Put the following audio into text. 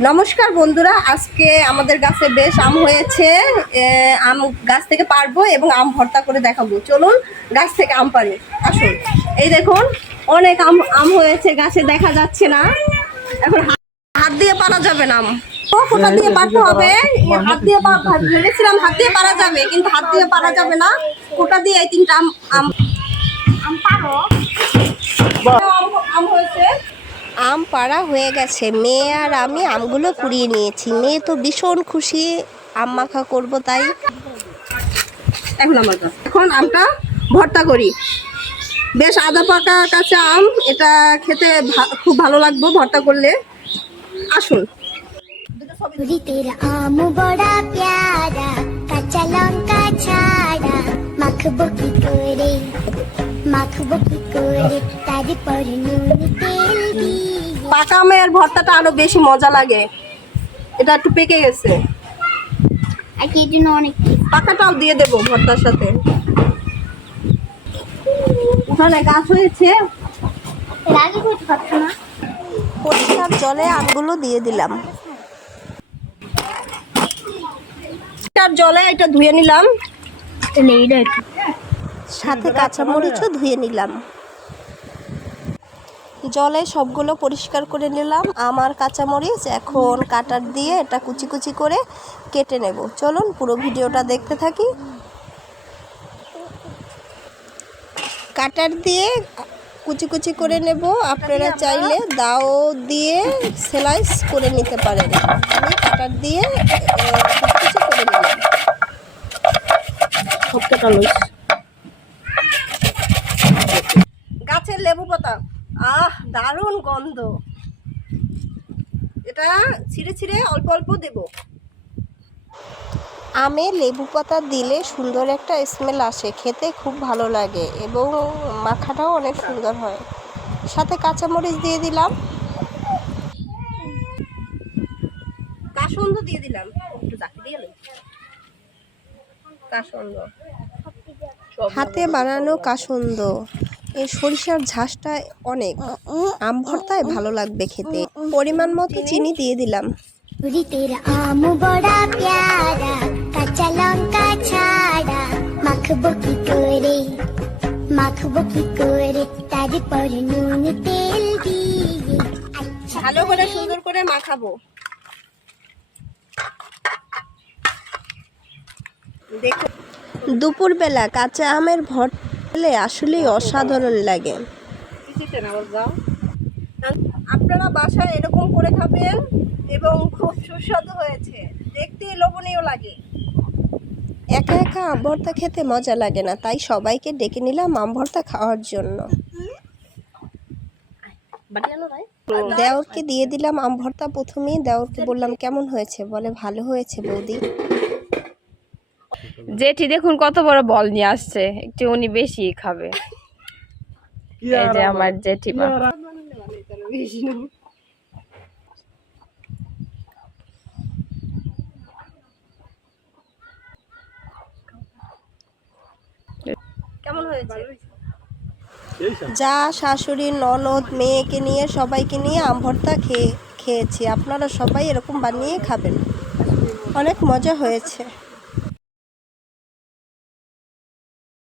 নমস্কার বন্ধুরা, আজকে আমাদের গাছে বেশ আম হয়েছে। আম গাছ থেকে পারবো এবং আম ভর্তা করে দেখাবো। চলুন গাছ থেকে আম পারি, আসুন। এই দেখুন, অনেক আম আম হয়েছে, গাছে দেখা যাচ্ছে না। এখন হাত দিয়ে পারা যাবে না, আম ফোঁটা দিয়ে পারতে হবে। হাত দিয়ে ভেবেছিলাম হাত দিয়ে পারা যাবে, কিন্তু হাত দিয়ে পারা যাবে না, ফোঁটা দিয়ে এই তিনটা আম আম আম পারো। আম হয়েছে, আম পাড়া হয়ে গেছে। মেয়ে আর আমি আমগুলো কুড়িয়ে নিয়েছি। মেয়ে তো ভীষণ খুশি, আম মাখা করবো তাই। এখন আমটা ভর্তা করি। বেশ আদা পাকা কাঁচা আম, এটা খেতে খুব ভালো লাগবে ভর্তা করলে। আসুন। তেরা আম বড়া প্যারা, কাঁচা লঙ্কা ছাড়া, মাখবো কি করে তারপর নুন তেল দিয়ে। পাকা আমের ভর্তাটা আরো বেশি মজা লাগে, এটা একটু পেকে গেছে। অনেক পাকাটাও দিয়ে দেবো ভর্তার সাথে। ওখানে গাছ হয়েছে, পরিষ্কার জলে আমগুলো দিয়ে দিলাম। জলে এটা ধুয়ে নিলাম, সাথে কাঁচামরিচও ধুয়ে নিলাম। জলে সবগুলো পরিষ্কার করে নিলাম আম আর কাঁচামরিচ। এখন কাটার দিয়ে এটা কুচি কুচি করে কেটে নেব। চলুন পুরো ভিডিওটা দেখতে থাকি। কাটার দিয়ে কুচি কুচি করে নেব, আপনারা চাইলে দাও দিয়ে স্লাইস করে নিতে পারেন। আমি কাটার দিয়ে কুচি কুচি করে নিলাম। গাছের লেবু পাতা, দারুণ গন্ধ। এটা ছিঁড়ে ছিঁড়ে অল্প অল্প দেব। আমে লেবু পাতা দিলে সুন্দর একটা স্মেল আসে, খেতে খুব ভালো লাগে এবং মাখাটাও অনেক সুন্দর হয়। সাথে কাঁচামরিচ দিয়ে দিলাম, কাসন্দ দিয়ে দিলাম, একটু জাকি দিয়ে কাসন্দ, হাতে বানানো কাসন্দ। এই সরিষার ঝাঁসটা অনেক আম ভর্তায় ভালো লাগবে খেতে। পরিমাণ মতো চিনি দিয়ে দিলাম। তেরা আম বড়া প্যারা, কাঁচা লঙ্কা ছাড়া, মাখবো কি করে তারপর নুন তেল দিয়ে। ভালো করে সুন্দর করে মাখাবো। দেখুন, দুপুরবেলা কাঁচা আমের ভর্তা আসলেই অসাধারণ লাগে। আপনারা বাসায় এরকম করে খাবেন এবং খুব সুস্বাদু হয়েছে, দেখতে লোভনীয় লাগে। একা একা আম ভর্তা খেতে মজা লাগে না, তাই সবাইকে ডেকে নিলাম আম ভর্তা খাওয়ার জন্য। দেওরকে দিয়ে দিলাম আম ভর্তা। প্রথমেই দেওরকে বললাম কেমন হয়েছে, বলে ভালো হয়েছে বৌদি। জেঠি দেখুন কত বড় বল নিয়ে আসছে, একটু উনি বেশি খাবে। এই যে আমার জেঠিমা। কেমন হয়েছে? যা শাশুড়ি ননদ মেয়েকে নিয়ে সবাইকে নিয়ে আম ভর্তা খেয়েছি। আপনারা সবাই এরকম বানিয়ে খাবেন, অনেক মজা হয়েছে।